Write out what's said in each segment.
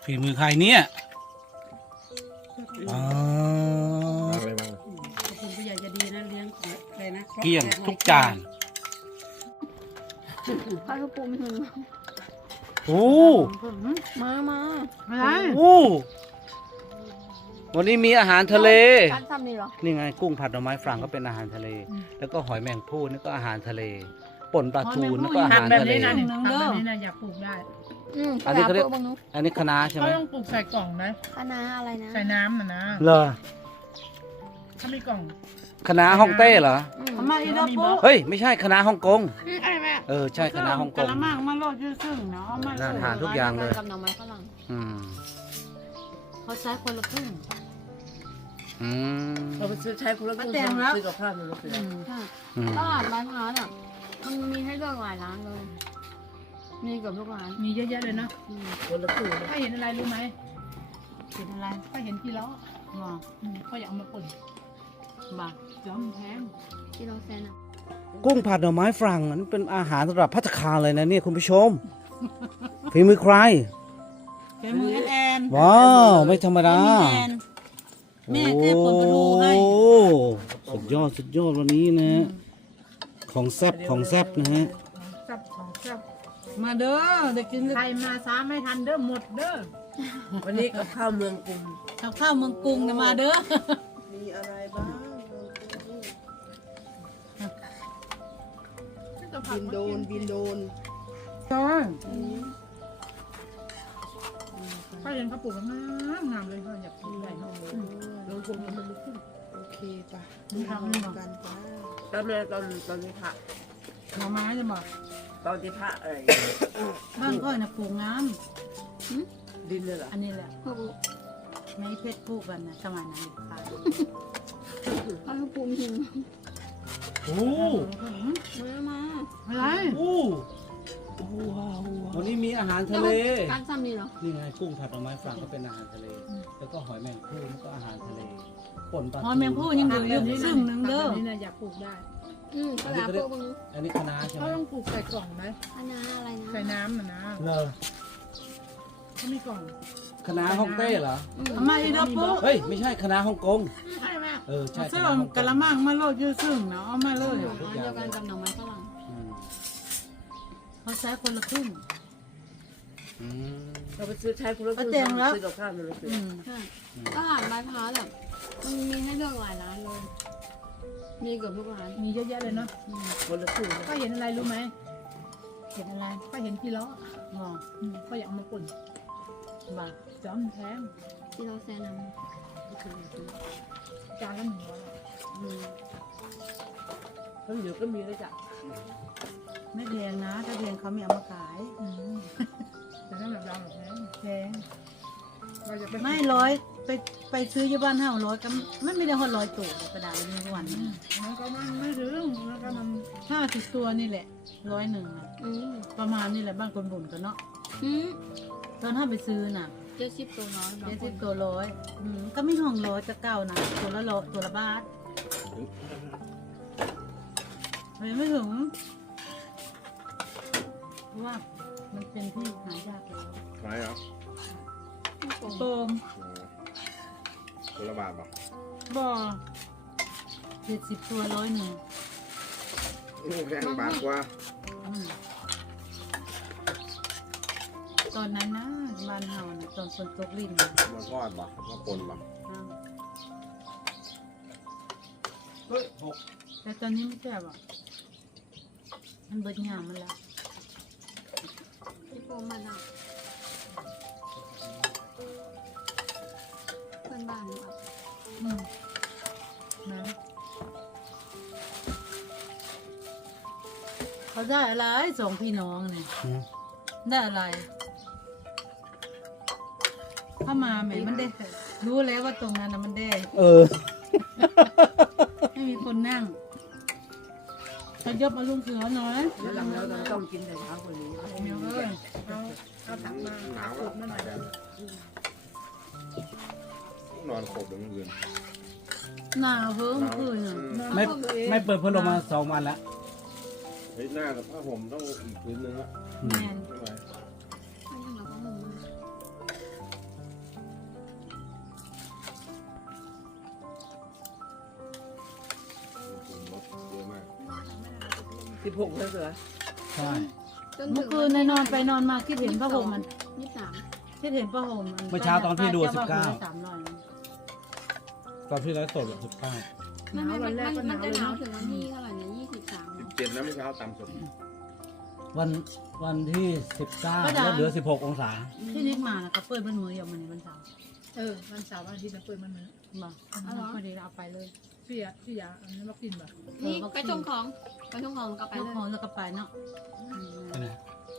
ฝีมือใครเนี่ยอ๋ออะไรบ้างขอบคุณผู้ใหญ่จะดีนะเลี้ยงของอะไรนะเกลี้ยงทุกจานข้าวกระปูไม่ถึงโอ้มาอะไรโอ้วันนี้มีอาหารทะเลการทำนี่เหรอนี่ไงกุ้งผัดหน่อไม้ฝรั่งก็เป็นอาหารทะเล แล้วก็หอยแมงภู่นี่ก็อาหารทะเล ป่นปลาทูนี่ก็อาหารทำแบบทะเลนี้นะทำแบบนี้นะอย่าปลูกได้อันนี้เขาเรียก อันนี้คะน้าใช่ไหมเขาต้องปลูกใส่กล่องนะคณะอะไรนะใส่น้ำนะเหรอถ้าไม่กล่องคะน้าฮ่องเต้เหรอทำไมอีกแล้วปุ๊เฮ้ยไม่ใช่คะน้าฮ่องกงอะไรแม่เออใช่คะน้าฮ่องกกะงละมังมาโลดยืดซึ่งเนาะมาน่าทานทุกอย่างเลยกับหน่อไม้ฝรั่งอืมเขาใช้คนละครึ่งอืมเราไปซื้อใช้คนละครึ่งซื้อกับข้าวมันละครึ่งใช่อืมตลาดบายพาสอ่ะมันมีให้เลือกหลายร้านเลย มีเกับทุกร้านมีเยอะแยะเลยเนาะคนละครึ่งถ้าเห็นอะไรรู้ไหมเห็นอะไรถ้าเห็นกี่ล้อว่าเขาอยากเอามาป่นบ้าจอมแพงที่เราเซนอ่ะกุ้งผัดหน่อไม้ฝรั่งนั้นเป็นอาหารสำหรับภัตตาคารเลยนะเนี่ยคุณผู้ชมฝีมือใครเป็นมือแอนว้าวไม่ธรรมดาแม่แค่ป่นปลาทูให้โอ้สุดยอดสุดยอดวันนี้นะ ของแซบของแซบนะฮะซับของซับมาเด้อเด็กกินใครมาซ้าไม่ทันเด้อหมดเด้อวันนี้กับข้าวเมืองกรุงกับข้าวเมืองกรุงนะมาเด้อมีอะไรบ้างบินโดนบินโดนใช่เขาเห็นเขาปลูกงามงามเลยเขาอยากปลูกได้เนาะลงทุนมันลุกขึ้นโอเคป่ะดูทำนี่บอกกันป้าตอนแม่ตอนที่พระหน่อไม้จะบอกตอนที่พระอะไรบ้านก้อยนะปลูกงามดินเลยเหรออันนี้แหละข้าวกระไม่เพชรปลูกกันนะสมัยนั้นขายปูไม่ถึงโอ้มาอะไรโอ้วันนี้มีอาหารทะเลการทำนี่เหรอนี่ไงกุ้งผัดหน่อไม้ฝรั่งก็เป็นอาหารทะเล แล้วก็หอยแมงภู่นี่ก็อาหารทะเล ป่นปลาทูหอยแมงผู้ยังเหลืออยู่ซึ่งนึงเด้อนี่นะอยากปลูกได้ก็แล้วพวกมึงอันนี้คะน้าใช่ไหมเขาต้องปลูกใส่กล่องไหมคณะอะไรนะใส่น้ำนะเลอเขามีกล่องคะน้าฮ่องเต้เหรอทำไมอีกแล้วปุ๊เฮ้ยไม่ใช่คะน้าฮ่องกงใช่ไหมเออใช่เสื้คะอน้าฮ่องกกะงละมังมาโลดยืดซึ่งเนาะเอามาเลยเดียวกันกับหน่อไม้ฝรั่งอืมเขาใช้คนละครึ่งอืมเราไปซื้อใช้คนละครึ่งซื้อกับข้าวมันละครึ่งใช่ตลาดบายพาสอ่ะมันมีให้เลือกหลายร้านเลย มีเกับทุกร้านมีเยอะแยะเลยเนาะคนละครึ่งก็เห็นอะไรรู้ไหมเห็นอะไรก็เห็นกี่ล้อก็อยากเอามาป่นบาทจอมแพงที่เราเซนอ่ะจานละ100 แล้วเดี๋ยวก็มีแล้วจ้ะไม่แพงนะถ้าแพงเขาไม่เอามาขายแต่ถ้าแบบเราแบบนี้แพงเราจะไม่ไปซื้อยี่บ้าน500ก็มันไม่ได้หอด100ตัวกระดาษในวันมันก็ไม่ถึงแล้วก็มัน50ตัวนี่แหละ101ประมาณนี่แหละบ้านคนบุญกันเนาะตอนถ้าไปซื้อน่ะ 70 ตัวน้อย 70ตัว100ก็ไม่ห้อง100จะเก้านะตัวละ100ตัวละบาทไม่ถึงเพราะว่ามันเป็นที่หายากแล้วขายเหรอโตมคนละบาทป่ะบ่70ตัว101 แพงบาทกว่าตอนนั้นนะบ้านเฮานะตอนฝนตกลิ้นมาทอดป่ะมาปนป่ะเฮ้ยหกแต่ตอนนี้ไม่แซ่บอ่ะมันเบิดหยามมันแล้วที่โฟมมันอ่ะเพื่อนบ้านอ่ะนะเขาได้อะไรสองพี่น้องเนี่ยอืมได้อะไรเข้ามาแหมมันได้รู้แล้วว่าตรงนั้นนะมันได้เออไม่มีคนนั่งเขายบมาลุงเสือหน่อยแล้วหลังแล้วเราต้องกินแต่เช้าคนนี้เดี๋ยวเอ้ยเอาถังมาหนาวปลูกมาหน่อยนอนขบเดี๋ยวเมื่อคืนหนาวเพิ่มคืนอ่ะไม่เปิดพัดลมมา2 วันแล้วเฮ้ยหน้ากับผ้าห่มต้องอีกพื้นนึงละแม่นใช่ไหมไม่ทำเราก็หง 16นะเสือใช่จนถึเมื่งอคืนในนอนไปนอนมาคิดเห็นผ้าห่มมัน 23 คิดเห็นผ้าห่มมันเมื่อเช้าตอนพี่ดูป้ 19 300 ตอนพี่ไลฟ์สด19 มันจะหนาวถึงวันที่เท่าไหร่เนี่ย23 17แล้วเมื่อเช้าต่ำสุดวันที่ 19แล้วเหลือ16 องศาที่นิดมานะก็เปิดมันมืออย่างมันนี่มันสาววันเสาร์วันอาทิตย์มันเปิดมันบอกพอดีเราเอาไปเลยพี่ยาอันนี้มากินแบบนี่ไปชงของก็ไปลูกเลยของแล้วก็ไปเนาะไปไหน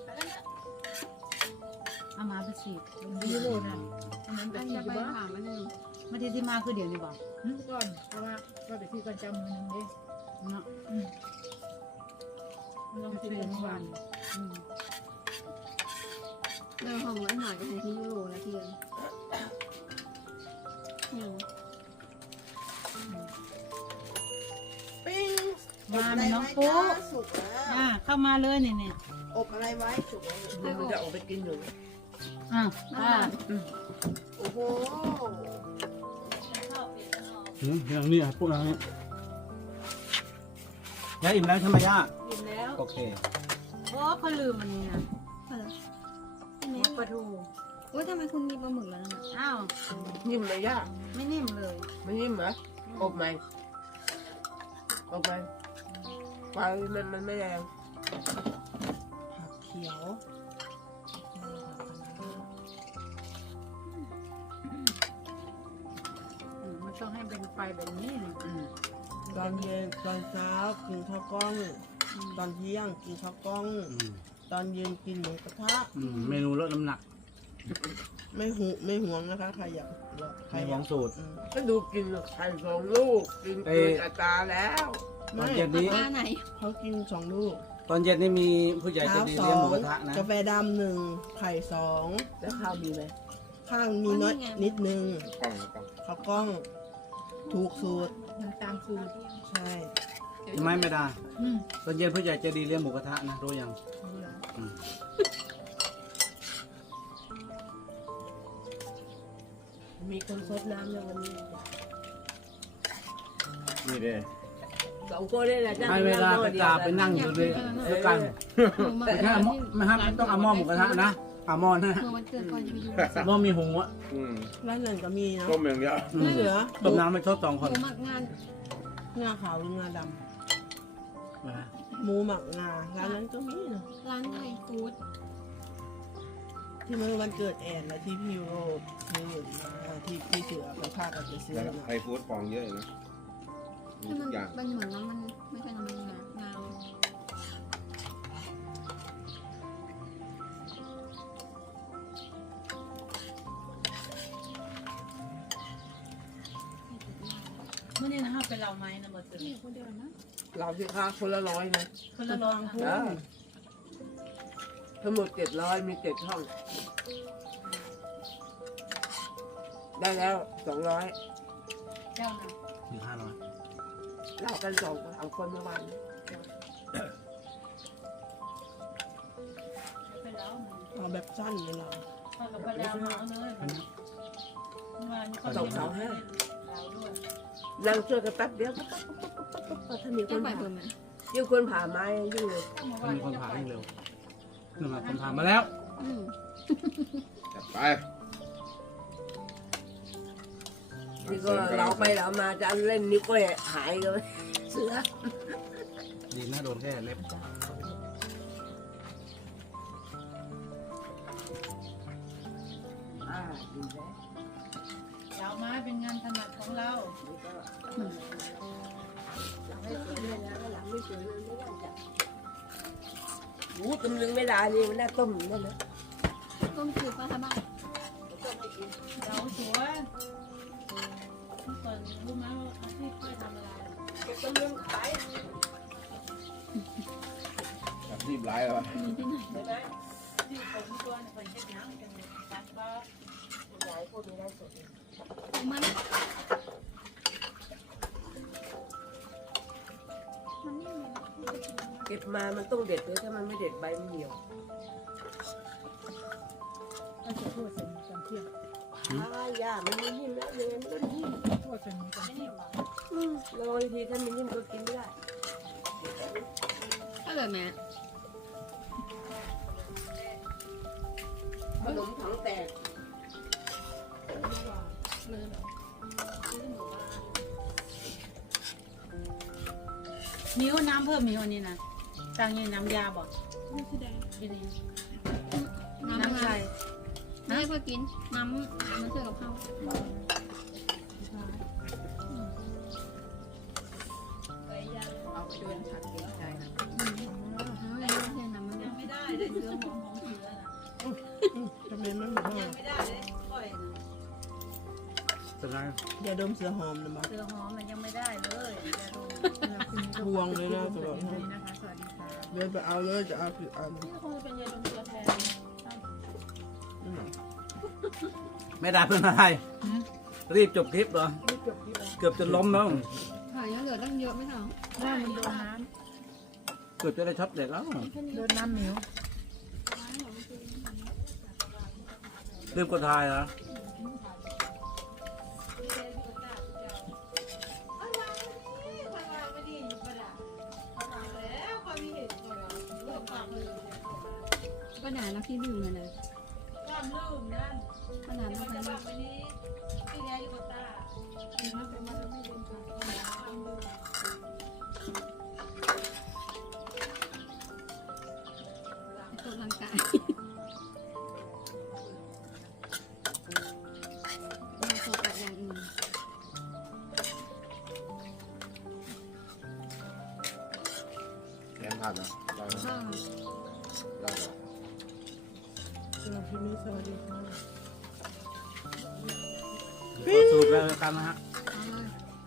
เอามาไปฉีดดีโลนะอันนั้นแต่มันที่จะไปว่าถามมันหนึ่งมาที่มาคือเดี๋ยวนี้บอกก่อนเพราะว่าก็ไปที่ก่อนจำมือนึงดิเนาะลองที่เป็นวันเดินของมันหน่อยก็ใช้ที่ยูโรแล้วทีเดียวอย่างปิ้งมาแม่น้องปุ๊สุกแล้วเข้ามาเลยเนี่ยอบอะไรไว้สุกแล้วเดี๋ยวมันจะออกไปกินอยู่อ่ะโอ้โหอย่างนี้พวกนั้นนี่ย่าอิ่มแล้วใช่ไหมย่ากินแล้วโอเคโอ้เขาลืมมันนี่นะนี้ปลาทูโอ้ยทำไมคุณมีปลาหมึกแล้วนะอ้าวนิ่มเลยย่าไม่นิ่มเลยไม่นิ่มเหรออบไหมอบไหมไฟมันไม่แรงผักเขียวมันต้องให้เป็นไฟแบบนี้นี่ตอนเย็นตอนเช้ากินข้าวกล้อง ตอนเที่ยงกินข้าวกล้อง ตอนเย็นกินหมูกระทะเมนูลดน้ำหนักไม่ห่วงนะคะใครอยากใครในอหยาว กงสูตรก็ดูกินไข่2 ลูก กินเกินอัตราแล้วตอไม่นเย็นนี้ปลาไหนเขากิน2 ลูกตอนเย็นนี่มีผู้ใหญ่ใจะดีเลี้ยงหมูกระทะนะกาแฟดำ1ไข่2 แล้วข้าวมีไหมข้าวมีน้อยนิดนึงกล้องกล้องข้าวกล้อง ถูกสูตรมันตามสูตรใช่ใช่ไหมไม่ได้ตอนเย็นผู้ใหญ่ใจะดีเลี้ยงหมูกระทะนะรู้ยังอืมมีคนซดน้ำในวันนี้นี่เด้ 2 คนนี่แหละจ้าให้เวลาตะกาไปนั่งอยู่ด้วยกัน แต่แค่ไม่ห้ามต้องเอาหม้อหมูกระทะนะเอาหม้อนะเมื่อวันเกิดก่อนจะไปดูหม้อมีหุงวะร้านหนึ่งก็มีนะต้มอย่างเดียวไม่เหลือต้มน้ำไม่ทด2 หคนมูหมักงานงาขาวหรืองาดนะำหมูหมักงาร้านนั้นก็มีนะร้านไทยฟู้ดที่เมื่อวันเกิดแอนและที่พี่โรดซื้อมาที่พี่เสือไปพากันไปซื้อแล้วนะไทยฟู้ดฟองเยอะเลยนะมีที่ทุมันกอย่างเป็นเหมือนน้ำมันไม่ใช่น้ำมันงาเมื่อนี้นะเป็นเราไหมนะบ่ตื่นที่คนเดียวนะเราสิคะคนละ100นะคนละร้องพูดทั้งหมด700มี7 ห้อง ได้แล้ว200 เจ้านะถึง500 เรากัน2 คนเมื่อวานเป็นเราเอาแบบสั้นเลยเหรอพอกับปลาดาวมาเลยวันนี้เขาเราด้วยนั่งช่วยกันแป๊บเดียวปั๊บถ้ามีคเจ้าน ใบผ่าเปิดไหมยิ่งคนผ่าไม้ยิ่งเลยมีคนผ่านให้เร็วนั่นแหละคนผ่านมาแล้วจัดไปนี่ก็เราไปเรามาจะเล่นนิ้วก้อยหายเลยเสือดีนะโดนแค่เล็บดีแล้วเราไม้เป็นงานถนัดของเราไม่สวยเลยนะหลังไม่สวยเลยไม่ได้จ้ะตำลึงไม่ได้นี่มันน่าต้มนั่นนะต้มจืดปลาทะบ้าเราสวยก่อนรู้ไหมว่าอาชีพเคยทำอะไรเก็บตำลึงขายแบบรีบไล่แล้วมีที่ไหนใช่ไหมที่ผมตัวเนี่ยคนเช็ดน้ำกันเลยตัดบ้าหลายคนมีได้สดมันนี่เลยเก็บมามันต้องเด็ดเลยถ้ามันไม่เด็ดใบมันเหี่ยวก็จะทั่วเส้นจำเที่ยงย่ามันไม่นิ่มแล้วยังไงมันก็นิ่มทั่วเส้นจำเที่ยงรออีกทีถ้ามันนิ่มก็กินไม่ได้ถ้าก็เลยแม่ขนมถังแตกมิ้วน้ำเพิ่มมิ้วอันนี้นะจางเย็นน้ำยาบอกไม่ใช่แดงที่นี่น้ำน้ำอะไรใส่ไม่ให้เพื่อกินน้ำเชื่อกับข้าวเอาไปด้วยผัดเกลือใจนะยังไม่ได้ได้เสือหอมของเสือนะทำไมมันบอกว่ายังไม่ได้เลยปล่อยนะเป็นไรอย่าดมเสือหอมนะบ้าเสือหอมมันยังไม่ได้เลยจะดูทวงเลยนะตลอดนี่นะคะสวัสดีค่ะเดินไปเอาเลยจะเอาคืออันนี่คงจะเป็นยาดมตัวแทนไม่ได้เพื่อนอะไรรีบจบคลิปเหรอรีบจบที่แล้วเกือบจะล้มแล้วถ่ายยังเหลือตั้งเยอะไม่ใช่เหรอหน้ามันโดนน้เกือบจะได้ช็อตเด็ดแล้วำโดนน้ำเหนียวลืมกดทายแล้วก็ด่าแล้วที่ลืมเลยนะความลืมนะก็ด่าแล้วจะที่บอกไปนี้ที่ยาอยู่กับตาตัวร่างกายมาโฟกัสอย่างอื่นแกงผัดนะได้ไหมก็ได้เหรอสำหรับคลิปนี้สวัสดีค่ะสรุปแล้วกันนะฮะเอาเลย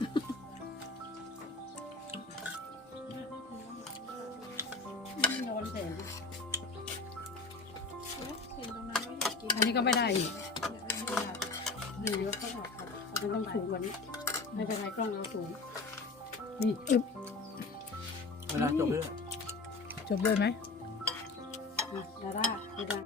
โดนแสนเห็นตรงนั้นไม่อยากกินอันนี้ก็ไม่ได้อีกนี่แล้วก็บอกมันต้องสูงกว่านี้ไม่เป็นไรกล้องเราสูงนี่อึ๊บเวลาจบเลยจบเลยไหมดาด้า